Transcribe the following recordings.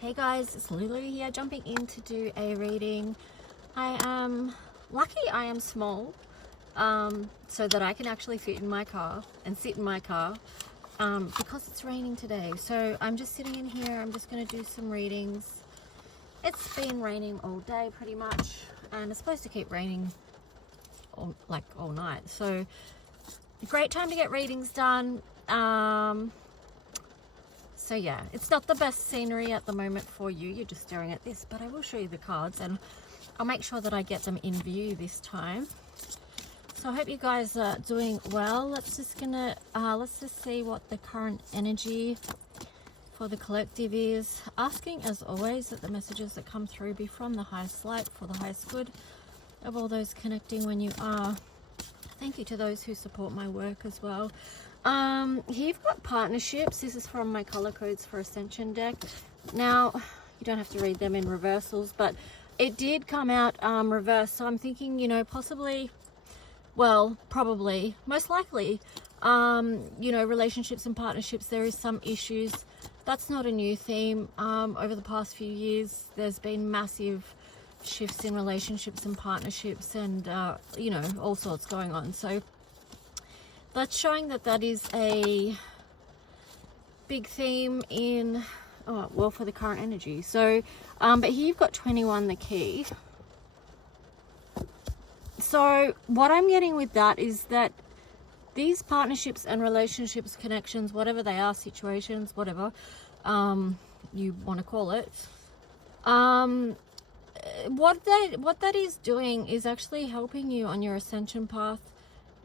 Hey guys, it's Lulu here, jumping in to do a reading. I am lucky I am small, so that I can actually fit in my car and sit in my car, because it's raining today. So I'm just sitting in here, I'm just going to do some readings. It's been raining all day pretty much, and it's supposed to keep raining all night. So great time to get readings done. So yeah, it's not the best scenery at the moment for you. You're just staring at this, but I will show you the cards and I'll make sure that I get them in view this time. So I hope you guys are doing well. Let's just see what the current energy for the collective is. Asking, as always, that the messages that come through be from the highest light for the highest good of all those connecting when you are. Thank you to those who support my work as well. Here you've got partnerships. This is from my color codes for Ascension deck. Now, you don't have to read them in reversals, but it did come out reverse. So I'm thinking, you know, possibly, well, probably, most likely, you know, relationships and partnerships, there is some issues. That's not a new theme. Over the past few years, there's been massive shifts in relationships and partnerships and, you know, all sorts going on. So that's showing that that is a big theme in, well, for the current energy. So, but here you've got 21, the key. So what I'm getting with that is that these partnerships and relationships, connections, whatever they are, situations, whatever you want to call it, what that is doing is actually helping you on your ascension path.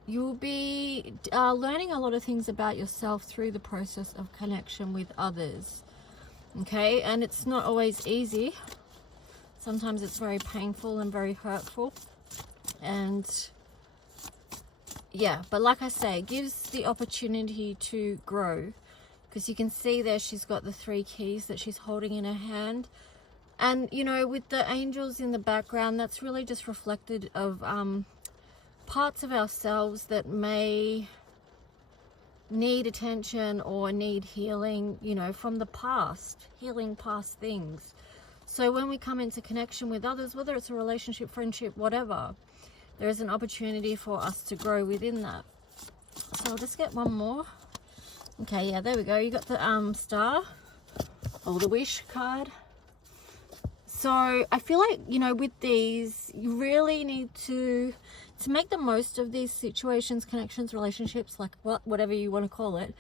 You'll be learning a lot of things about yourself through the process of connection with others. Okay, and it's not always easy. Sometimes it's very painful and very hurtful. And yeah, but like I say, it gives the opportunity to grow. Because you can see there she's got the 3 keys that she's holding in her hand. And, you know, with the angels in the background, that's really just reflected of parts of ourselves that may need attention or need healing, you know, from the past, healing past things. So when we come into connection with others, whether it's a relationship, friendship, whatever, there is an opportunity for us to grow within that. So I'll just get one more. Okay, yeah, there we go. You got the star or the wish card. So I feel like, you know, with these, you really need to make the most of these situations, connections, relationships, like whatever you want to call it.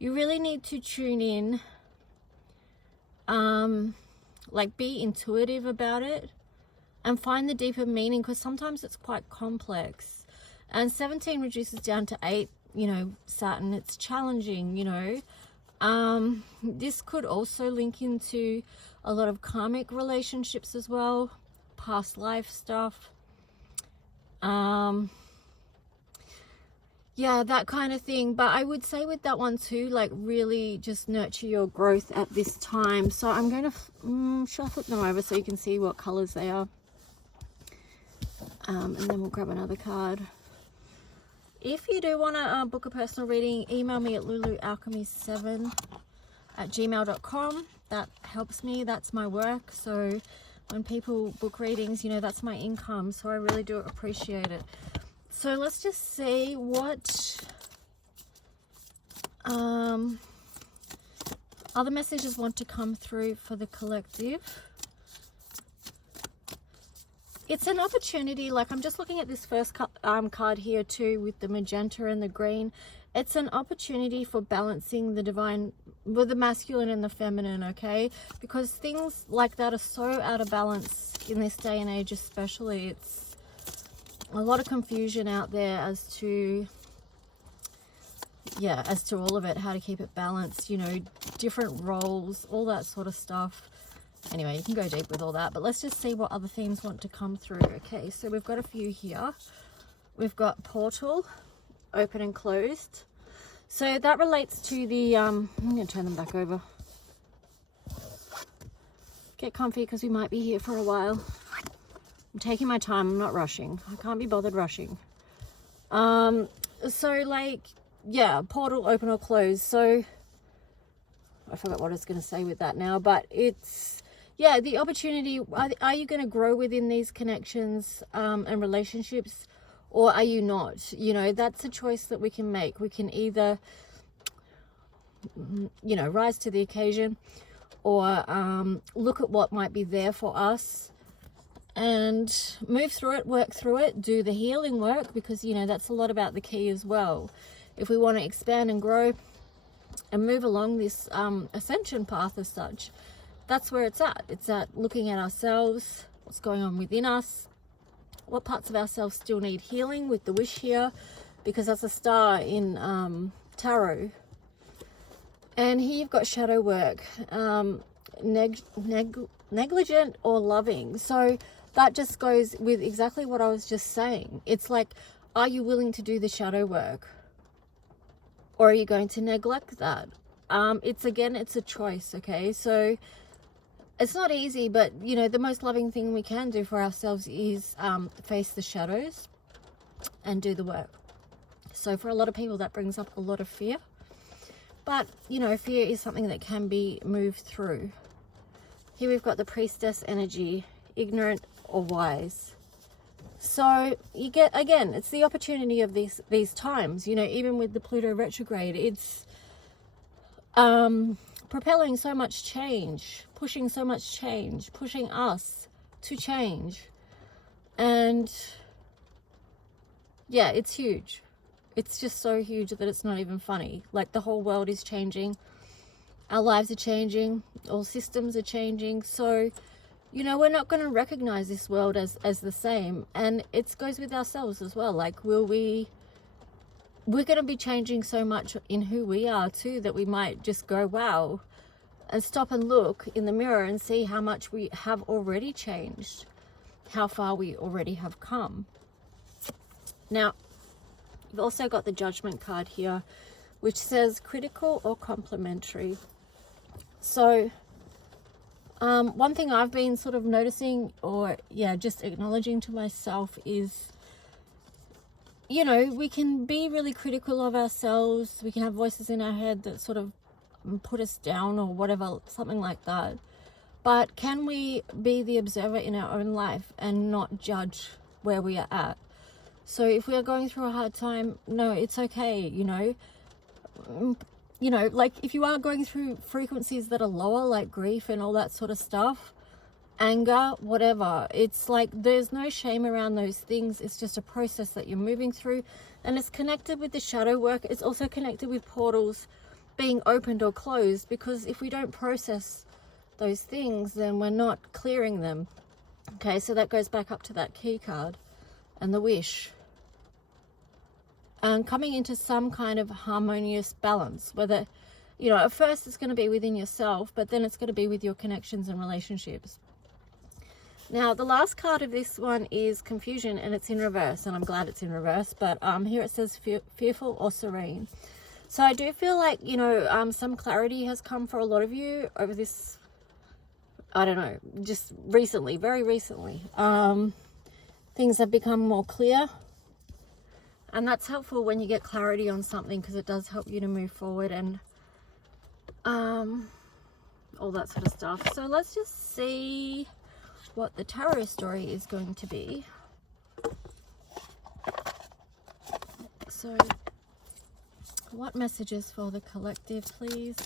You really need to tune in, like be intuitive about it and find the deeper meaning, because sometimes it's quite complex. And 17 reduces down to 8, you know, Saturn, it's challenging, you know. This could also link into a lot of karmic relationships as well, past life stuff. Yeah, that kind of thing. But I would say with that one too, like really just nurture your growth at this time. So I'm going to shall I flip them over so you can see what colors they are, and then we'll grab another card. If you do want to book a personal reading, email me at lulualchemy7@gmail.com. That helps me. That's my work. So when people book readings, you know, that's my income. So I really do appreciate it. So let's just see what other messages want to come through for the collective. It's an opportunity, like I'm just looking at this first card here too with the magenta and the green. It's an opportunity for balancing the divine with the masculine and the feminine, okay? Because things like that are so out of balance in this day and age especially. It's a lot of confusion out there as to, yeah, as to all of it, how to keep it balanced, you know, different roles, all that sort of stuff. Anyway, you can go deep with all that, but let's just see what other themes want to come through. Okay, so we've got a few here. We've got portal, open and closed. So that relates to the, I'm going to turn them back over. Get comfy because we might be here for a while. I'm taking my time, I'm not rushing. I can't be bothered rushing. So like, yeah, portal, open or close. So I forgot what I was going to say with that now, but it's, yeah, the opportunity. Are you going to grow within these connections and relationships, or are you not? You know, that's a choice that we can make. We can either, you know, rise to the occasion, or look at what might be there for us and move through it, work through it, do the healing work, because, you know, that's a lot about the key as well. If we want to expand and grow and move along this ascension path as such, that's where it's at. It's at looking at ourselves, what's going on within us, what parts of ourselves still need healing with the wish here, because that's a star in tarot. And here you've got shadow work, negligent or loving. So that just goes with exactly what I was just saying. It's like, are you willing to do the shadow work? Or are you going to neglect that? It's a choice, okay? So it's not easy, but, you know, the most loving thing we can do for ourselves is face the shadows and do the work. So for a lot of people, that brings up a lot of fear. But, you know, fear is something that can be moved through. Here we've got the priestess energy, ignorant or wise. So you get, again, it's the opportunity of these times, you know, even with the Pluto retrograde, it's propelling so much change, pushing so much change, pushing us to change. And yeah, it's huge. It's just so huge that it's not even funny. Like, the whole world is changing. Our lives are changing. All systems are changing. So, you know, we're not going to recognize this world as the same. And it goes with ourselves as well. Like, we're going to be changing so much in who we are too, that we might just go, wow, and stop and look in the mirror and see how much we have already changed, how far we already have come. Now, you've also got the Judgment card here, which says critical or complementary. So one thing I've been sort of noticing, or yeah, just acknowledging to myself is, you know, we can be really critical of ourselves. We can have voices in our head that sort of put us down or whatever, something like that. But can we be the observer in our own life and not judge where we are at? So if we are going through a hard time, no, it's okay, you know. You know, like if you are going through frequencies that are lower, like grief and all that sort of stuff, anger, whatever, it's like there's no shame around those things. It's just a process that you're moving through, and it's connected with the shadow work. It's also connected with portals being opened or closed, because if we don't process those things, then we're not clearing them. Okay, so that goes back up to that key card and the wish. And coming into some kind of harmonious balance, whether, you know, at first it's going to be within yourself, but then it's going to be with your connections and relationships. Now, the last card of this one is confusion, and it's in reverse, and I'm glad it's in reverse, but here it says fearful or serene. So I do feel like, you know, some clarity has come for a lot of you over this, I don't know, just recently, very recently. Things have become more clear. And that's helpful when you get clarity on something, because it does help you to move forward and all that sort of stuff. So let's just see what the tarot story is going to be. So what messages for the collective, please?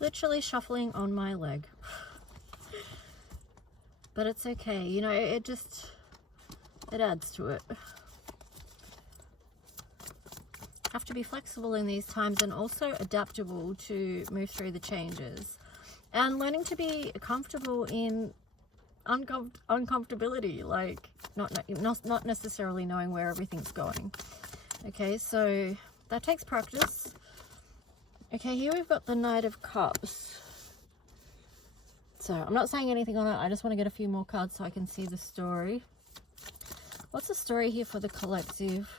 Literally shuffling on my leg. But it's okay, you know, it adds to it. Have to be flexible in these times, and also adaptable to move through the changes, and learning to be comfortable in uncomfortability, like not necessarily knowing where everything's going. Okay, so that takes practice. Okay, here we've got the Knight of Cups. So I'm not saying anything on it. I just want to get a few more cards so I can see the story. What's the story here for the collective?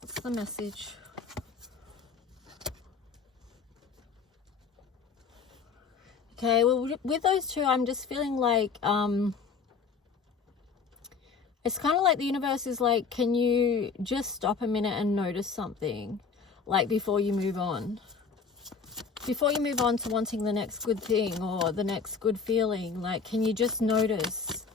What's the message? Okay, well, with those two, I'm just feeling like, it's kind of like the universe is like, can you just stop a minute and notice something, like, before you move on? Before you move on to wanting the next good thing or the next good feeling, like, can you just notice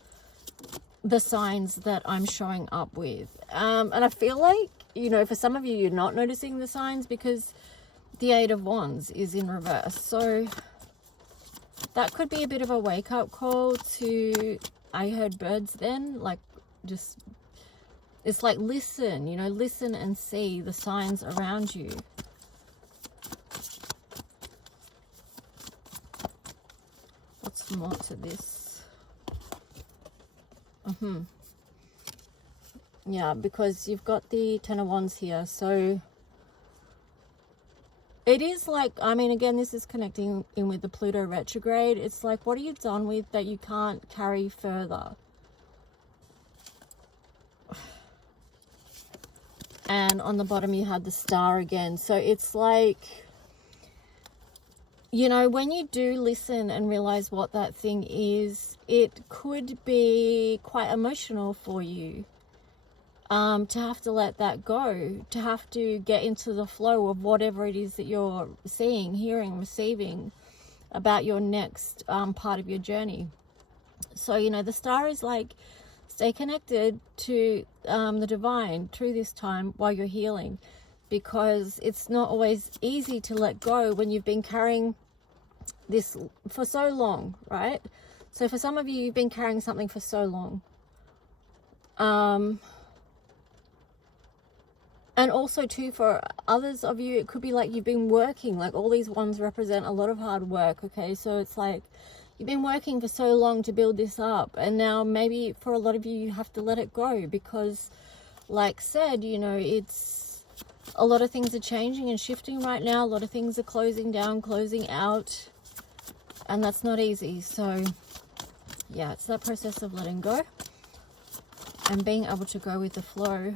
the signs that I'm showing up with? And I feel like, you know, for some of you, you're not noticing the signs because the Eight of Wands is in reverse. So that could be a bit of a wake-up call to, I heard birds then, like, just, it's like, listen, you know, listen and see the signs around you. What's more to this? Yeah, because you've got the Ten of Wands here, so it is like, I mean, again, this is connecting in with the Pluto retrograde. It's like, what are you done with that you can't carry further? And on the bottom you had the Star again. So it's like, you know, when you do listen and realize what that thing is, it could be quite emotional for you. To have to let that go, to have to get into the flow of whatever it is that you're seeing, hearing, receiving about your next part of your journey. So, you know, the Star is like, stay connected to the divine through this time while you're healing, because it's not always easy to let go when you've been carrying this for so long, right? So for some of you, you've been carrying something for so long. And also too, for others of you, it could be like you've been working, like all these ones represent a lot of hard work, okay? So it's like you've been working for so long to build this up, and now maybe for a lot of you, you have to let it go because, like said, you know, it's a lot of things are changing and shifting right now. A lot of things are closing down, closing out, and that's not easy. So yeah, it's that process of letting go and being able to go with the flow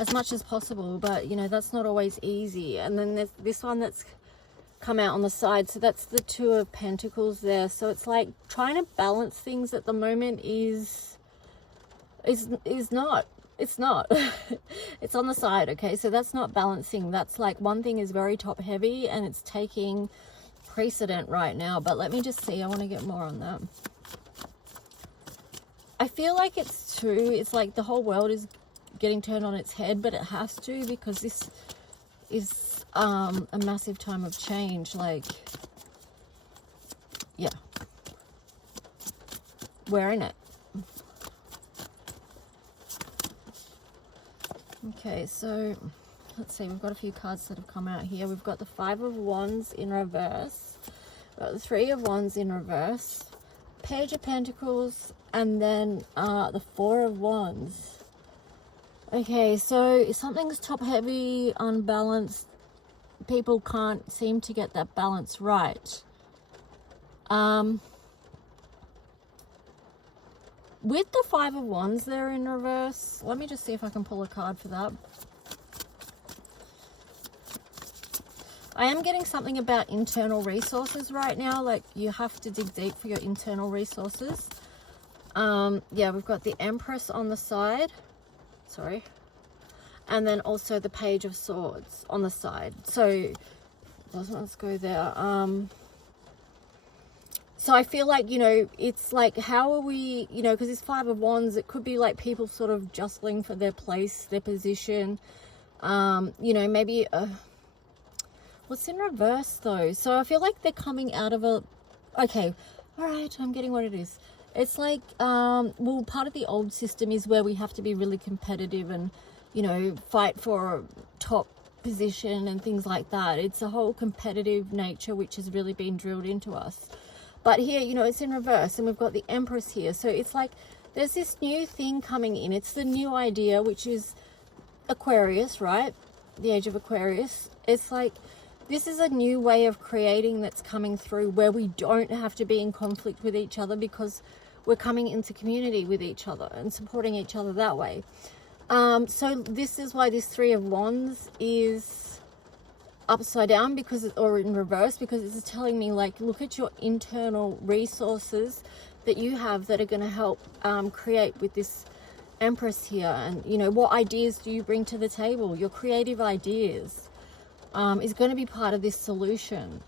as much as possible, but you know, that's not always easy. And then there's this one that's come out on the side, so that's the Two of Pentacles there. So it's like trying to balance things at the moment is not, it's not it's on the side, okay? So that's not balancing. That's like one thing is very top heavy and it's taking precedent right now. But let me just see, I want to get more on that. I feel like it's true. It's like the whole world is getting turned on its head, but it has to, because this is a massive time of change. Like, yeah, we're in it. Okay, so let's see, we've got a few cards that have come out here. We've got the Five of Wands in reverse, we've got the Three of Wands in reverse, Page of Pentacles, and then the Four of Wands. Okay, so something's top heavy, unbalanced. People can't seem to get that balance right. With the Five of Wands there in reverse, let me just see if I can pull a card for that. I am getting something about internal resources right now. Like, you have to dig deep for your internal resources. Yeah, we've got the Empress on the side. Sorry. And then also the Page of Swords on the side. So let's go there. So I feel like, you know, it's like, how are we, you know, because this Five of Wands, it could be like people sort of jostling for their place, their position. You know, maybe what's in reverse though? So I feel like they're coming out of a, okay, all right, I'm getting what it is. It's like, well, part of the old system is where we have to be really competitive and, you know, fight for top position and things like that. It's a whole competitive nature which has really been drilled into us. But here, you know, it's in reverse and we've got the Empress here. So it's like there's this new thing coming in. It's the new idea, which is Aquarius, right? The age of Aquarius. It's like this is a new way of creating that's coming through, where we don't have to be in conflict with each other because we're coming into community with each other and supporting each other that way. So this is why this Three of Wands is upside down because it's, or in reverse, because it's telling me like, look at your internal resources that you have that are going to help create with this Empress here. And you know, what ideas do you bring to the table? Your creative ideas is going to be part of this solution.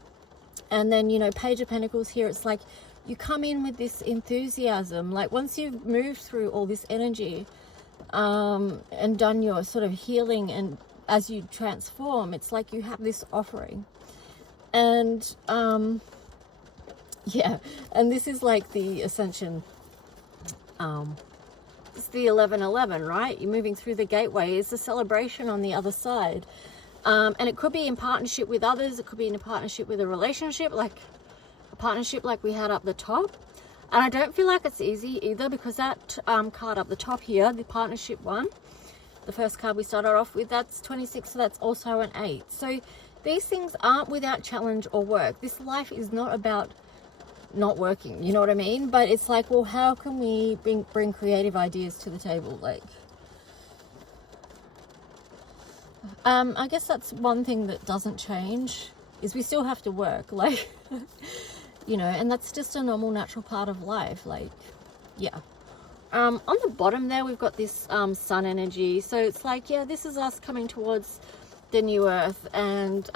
And then, you know, Page of Pentacles here, it's like you come in with this enthusiasm, like once you've moved through all this energy and done your sort of healing, and as you transform, it's like you have this offering. And yeah, and this is like the Ascension, it's the 1111, right? You're moving through the gateway. It's a celebration on the other side. And it could be in partnership with others. It could be in a partnership with a relationship, like a partnership like we had up the top. And I don't feel like it's easy either, because that card up the top here, the partnership one, the first card we started off with, that's 26, so that's also an 8. So these things aren't without challenge or work. This life is not about not working, you know what I mean? But it's like, well, how can we bring creative ideas to the table? Like, I guess that's one thing that doesn't change, is we still have to work, like, you know, and that's just a normal, natural part of life. Like, yeah. On the bottom there, we've got this sun energy. So it's like, yeah, this is us coming towards the new earth and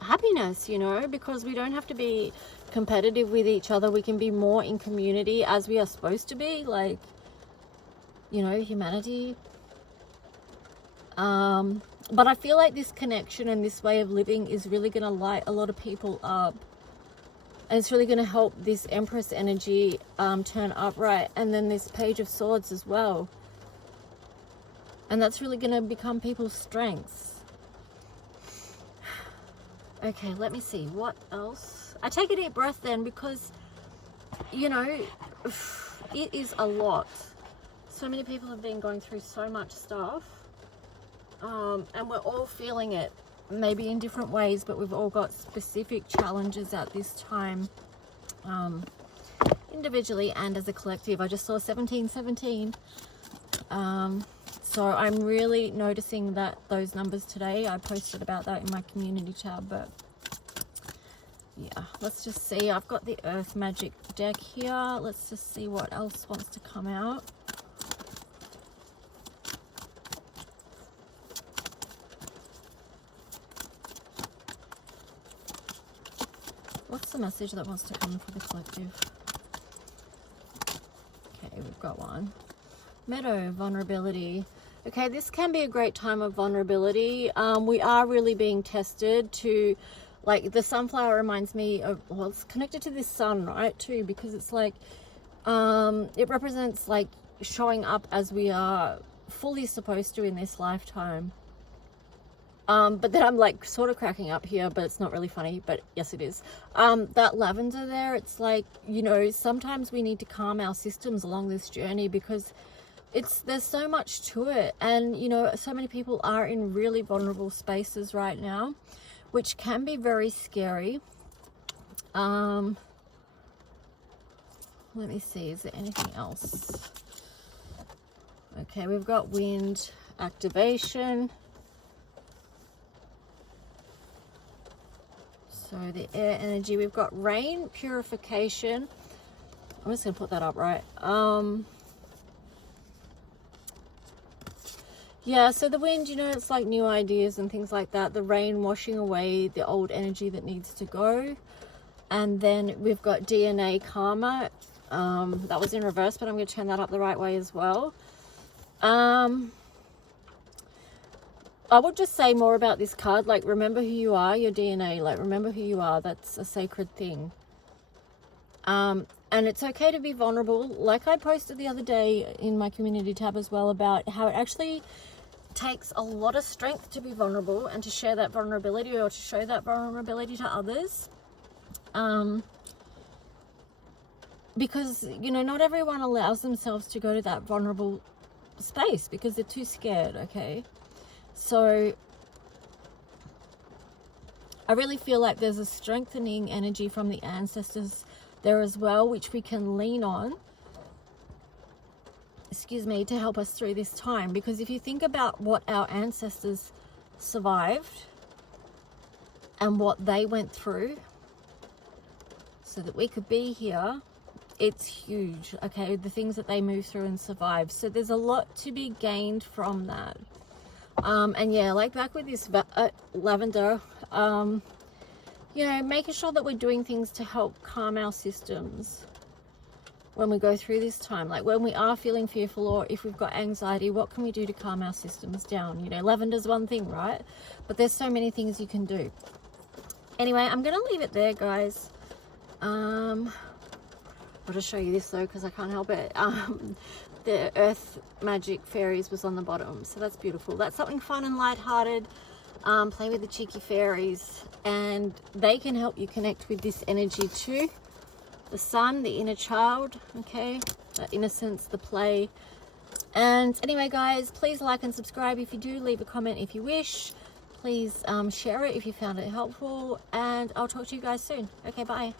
happiness, you know, because we don't have to be competitive with each other. We can be more in community as we are supposed to be, like, you know, humanity. But I feel like this connection and this way of living is really going to light a lot of people up. And it's really going to help this Empress energy turn upright. And then this Page of Swords as well. And that's really going to become people's strengths. Okay, let me see. What else? I take a deep breath then, because, you know, it is a lot. So many people have been going through so much stuff. And we're all feeling it, maybe in different ways, but we've all got specific challenges at this time, individually and as a collective. I just saw 1717. So I'm really noticing that those numbers today. I posted about that in my community tab, but yeah, let's just see. I've got the Earth Magic deck here. Let's just see what else wants to come out. What's the message that wants to come for the collective? Okay, we've got one. Meadow, vulnerability. Okay, this can be a great time of vulnerability. We are really being tested to, like, the sunflower reminds me of, well, it's connected to this sun, right, too, because it's like, it represents, like, showing up as we are fully supposed to in this lifetime. But then I'm like sort of cracking up here, but it's not really funny, but yes it is. That lavender there, it's like, you know, sometimes we need to calm our systems along this journey, because there's so much to it. And, you know, so many people are in really vulnerable spaces right now, which can be very scary. Let me see, is there anything else? Okay, we've got wind activation. So the air energy, we've got rain, purification. I'm just going to put that up, right? Yeah, so the wind, you know, it's like new ideas and things like that. The rain washing away the old energy that needs to go. And then we've got DNA karma. That was in reverse, but I'm going to turn that up the right way as well. I would just say more about this card, like, remember who you are, your DNA, like, remember who you are. That's a sacred thing. And it's okay to be vulnerable. Like I posted the other day in my community tab as well, about how it actually takes a lot of strength to be vulnerable and to share that vulnerability, or to show that vulnerability to others. Because, you know, not everyone allows themselves to go to that vulnerable space because they're too scared, okay? So I really feel like there's a strengthening energy from the ancestors there as well, which we can lean on, excuse me, to help us through this time. Because if you think about what our ancestors survived, and what they went through so that we could be here, it's huge. Okay, the things that they moved through and survived. So there's a lot to be gained from that. And yeah, like back with this lavender, you know, making sure that we're doing things to help calm our systems when we go through this time. Like when we are feeling fearful, or if we've got anxiety, what can we do to calm our systems down? You know, lavender's one thing, right? But there's so many things you can do. Anyway, I'm gonna leave it there, guys. I'll just show you this though, because I can't help it. The earth magic fairies was on the bottom, so that's beautiful. That's something fun and lighthearted. Play with the cheeky fairies, and they can help you connect with this energy too. The sun, the inner child, okay, the innocence, the play. And anyway, guys, please like and subscribe if you do. Leave a comment if you wish. Please share it if you found it helpful, and I'll talk to you guys soon. Okay, bye.